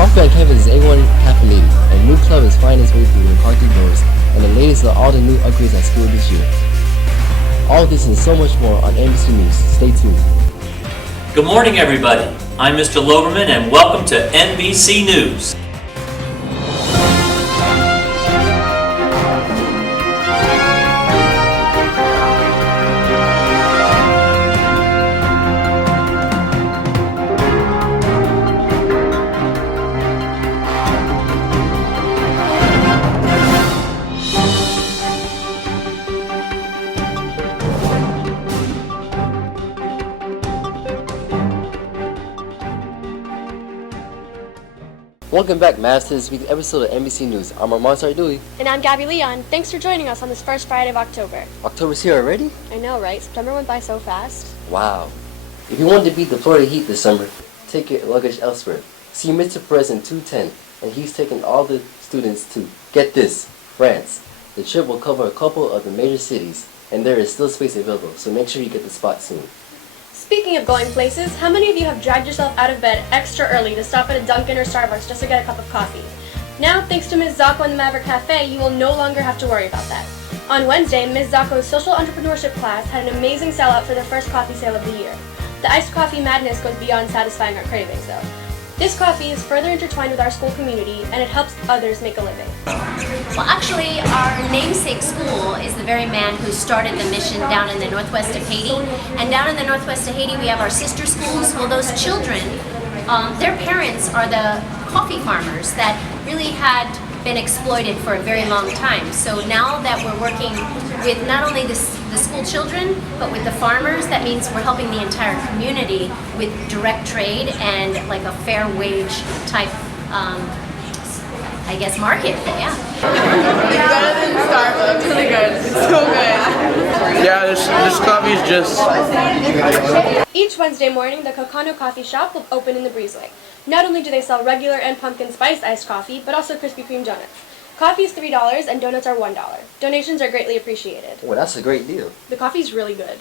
Coffee on campus is A1 caffeinated, and a new club is finding its way through the McCarthy doors, and the latest of all the new upgrades at school this year. All this and so much more on MBC News. Stay tuned. Good morning, everybody. I'm Mr. Loberman, and welcome to MBC News. Welcome back, Mavs, to this week's episode of MBC News. I'm Armand Sardui. And I'm Gabby Leon. Thanks for joining us on this first Friday of October. October's here already? I know, right? September went by so fast. Wow. If you want to beat the Florida Heat this summer, take your luggage elsewhere. See Mr. Perez in 210, and he's taking all the students to, get this, France. The trip will cover a couple of the major cities, and there is still space available, so make sure you get the spot soon. Speaking of going places, how many of you have dragged yourself out of bed extra early to stop at a Dunkin' or Starbucks just to get a cup of coffee? Now, thanks to Ms. Zacco and the Maverick Cafe, you will no longer have to worry about that. On Wednesday, Ms. Zacco's social entrepreneurship class had an amazing sellout for their first coffee sale of the year. The iced coffee madness goes beyond satisfying our cravings, though. This coffee is further intertwined with our school community, and it helps others make a living. Well, actually, our namesake school is the very man who started the mission down in the northwest of Haiti. And down in the northwest of Haiti, we have our sister schools. Well, those children, their parents are the coffee farmers that really had been exploited for a very long time. So now that we're working with not only the school children, but with the farmers, that means we're helping the entire community with direct trade and like a fair wage type, I guess, market. Yeah. It's better than Starbucks. Really good. It's so good. Yeah, this coffee is just... Each Wednesday morning, the Cocano Coffee Shop will open in the Breezeway. Not only do they sell regular and pumpkin spice iced coffee, but also Krispy Kreme donuts. Coffee is $3 and donuts are $1. Donations are greatly appreciated. Well, that's a great deal. The coffee's really good.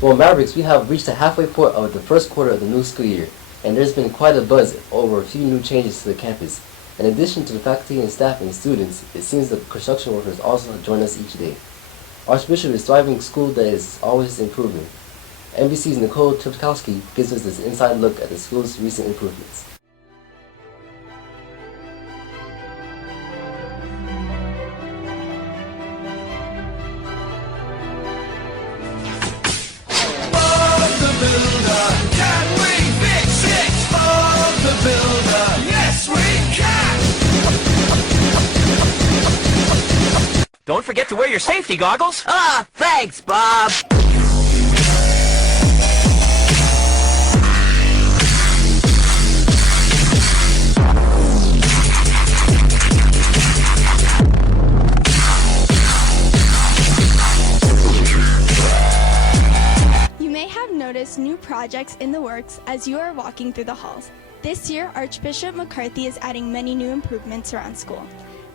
Well, Mavericks, we have reached the halfway point of the first quarter of the new school year, and there's been quite a buzz over a few new changes to the campus. In addition to the faculty and staff and students, it seems the construction workers also join us each day. Archbishop is a thriving school that is always improving. NBC's Nicole Tripkowski gives us this inside look at the school's recent improvements. Bob the Builder, can we fix it? Bob the Builder, yes we can! Don't forget to wear your safety goggles. Ah, thanks, Bob. Notice new projects in the works as you are walking through the halls. This year, Archbishop McCarthy is adding many new improvements around school.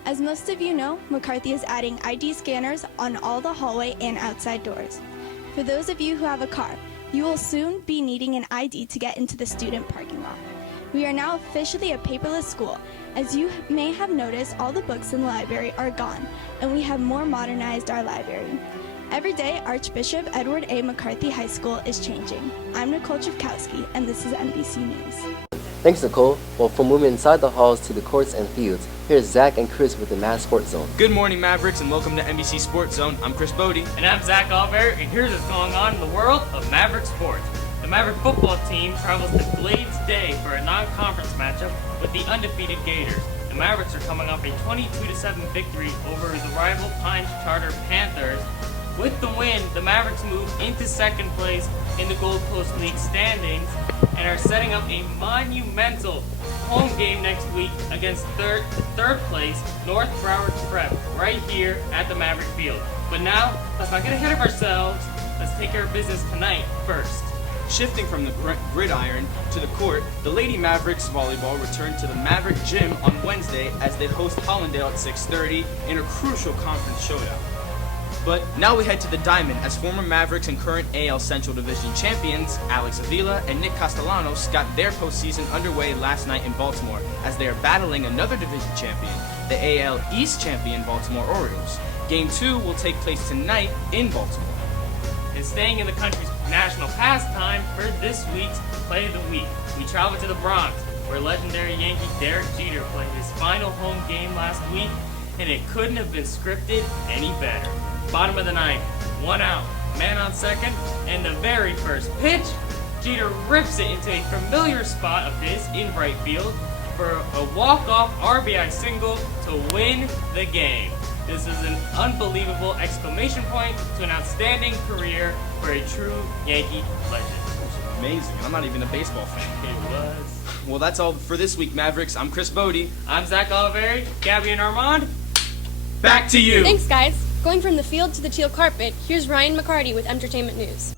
As most of you know, McCarthy is adding ID scanners on all the hallway and outside doors. For those of you who have a car, you will soon be needing an ID to get into the student parking lot. We are now officially a paperless school. As you may have noticed, all the books in the library are gone, and we have more modernized our library. Every day, Archbishop Edward A. McCarthy High School is changing. I'm Nicole Tripkowski, and this is NBC News. Thanks, Nicole. Well, from moving inside the halls to the courts and fields, here's Zach and Chris with the Mavs Sports Zone. Good morning, Mavericks, and welcome to NBC Sports Zone. I'm Chris Bodie. And I'm Zach Albert, and here's what's going on in the world of Maverick sports. The Maverick football team travels to Glades Day for a non-conference matchup with the undefeated Gators. The Mavericks are coming off a 22-7 victory over the rival Pines Charter Panthers. With the win, the Mavericks move into second place in the Gold Coast League standings and are setting up a monumental home game next week against third place North Broward Prep right here at the Maverick Field. But now, let's not get ahead of ourselves. Let's take care of business tonight first. Shifting from the gridiron to the court, the Lady Mavericks volleyball returned to the Maverick Gym on Wednesday as they host Hollandale at 6:30 in a crucial conference showdown. But now we head to the Diamond as former Mavericks and current AL Central Division champions Alex Avila and Nick Castellanos got their postseason underway last night in Baltimore as they are battling another division champion, the AL East champion Baltimore Orioles. Game 2 will take place tonight in Baltimore. And staying in the country's national pastime for this week's Play of the Week, we travel to the Bronx, where legendary Yankee Derek Jeter played his final home game last week, and it couldn't have been scripted any better. Bottom of the ninth, 1 out, man on second, and the very first pitch, Jeter rips it into a familiar spot of his in right field for a walk-off RBI single to win the game. This is an unbelievable exclamation point to an outstanding career for a true Yankee legend. Amazing, and I'm not even a baseball fan. It was. Well, that's all for this week, Mavericks. I'm Chris Bodie. I'm Zach Oliveri, Gabby and Armand. Back to you. Thanks, guys. Going from the field to the teal carpet, here's Ryan McCarthy with entertainment news.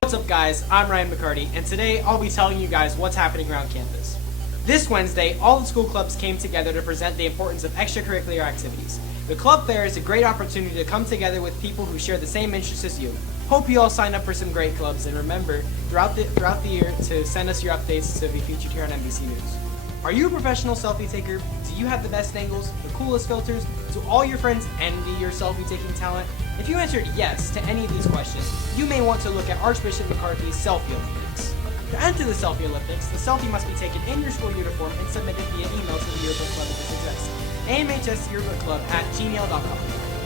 What's up, guys? I'm Ryan McCarthy, and today I'll be telling you guys what's happening around campus. This Wednesday, all the school clubs came together to present the importance of extracurricular activities. The club fair is a great opportunity to come together with people who share the same interests as you. Hope you all sign up for some great clubs, and remember, throughout the year, to send us your updates to be featured here on MBC News. Are you a professional selfie taker? Do you have the best angles, the coolest filters? Do all your friends envy your selfie-taking talent? If you answered yes to any of these questions, you may want to look at Archbishop McCarthy's Selfie Olympics. To enter the Selfie Olympics, the selfie must be taken in your school uniform and submitted via email to the yearbook club at this address, amhsyearbookclub@gmail.com.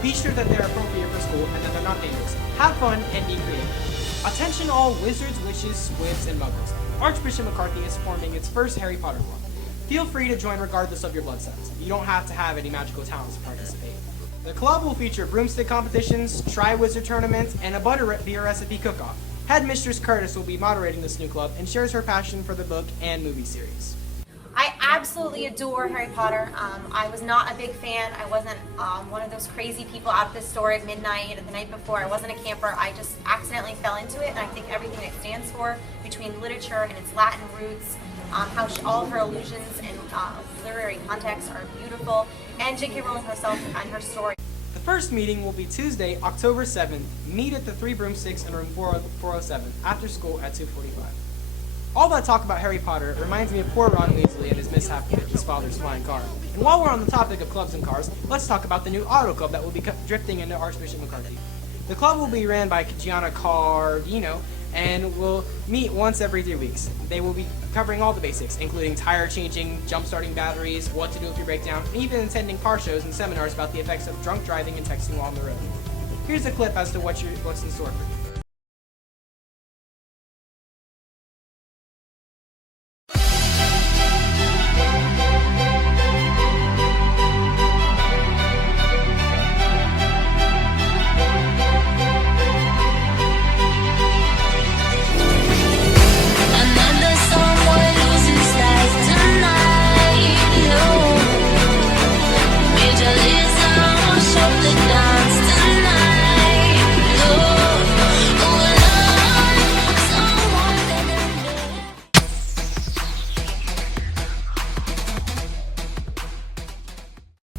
Be sure that they're appropriate for school and that they're not dangerous. Have fun and be creative. Attention all wizards, witches, squibs, and muggles. Archbishop McCarthy is forming its first Harry Potter club. Feel free to join regardless of your blood signs. You don't have to have any magical talents to participate. The club will feature broomstick competitions, tri-wizard tournaments, and a butter beer recipe cook-off. Headmistress Curtis will be moderating this new club and shares her passion for the book and movie series. I absolutely adore Harry Potter. I was not a big fan. I wasn't one of those crazy people out at the store at midnight or the night before. I wasn't a camper. I just accidentally fell into it, and I think everything it stands for between literature and its Latin roots, how all of her allusions and literary contexts are beautiful, and J.K. Rowling herself and her story. The first meeting will be Tuesday, October 7th. Meet at the Three Broomsticks in room 407 after school at 2:45. All that talk about Harry Potter reminds me of poor Ron Weasley and his mishap with his father's flying car. And while we're on the topic of clubs and cars, let's talk about the new auto club that will be drifting into Archbishop McCarthy. The club will be ran by Gianna Cardino and will meet once every 3 weeks. They will be covering all the basics, including tire changing, jump-starting batteries, what to do if you break down, and even attending car shows and seminars about the effects of drunk driving and texting while on the road. Here's a clip as to what's in store for you.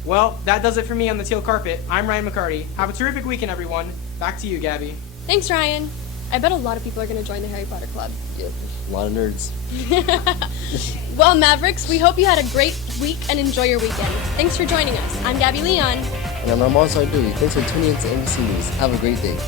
Well, that does it for me on the teal carpet. I'm Ryan McCarthy. Have a terrific weekend, everyone. Back to you, Gabby. Thanks, Ryan. I bet a lot of people are going to join the Harry Potter Club. Yeah, a lot of nerds. Well, Mavericks, we hope you had a great week and enjoy your weekend. Thanks for joining us. I'm Gabby Leon. And I'm Armand Sardoui. Thanks for tuning in to NBC News. Have a great day.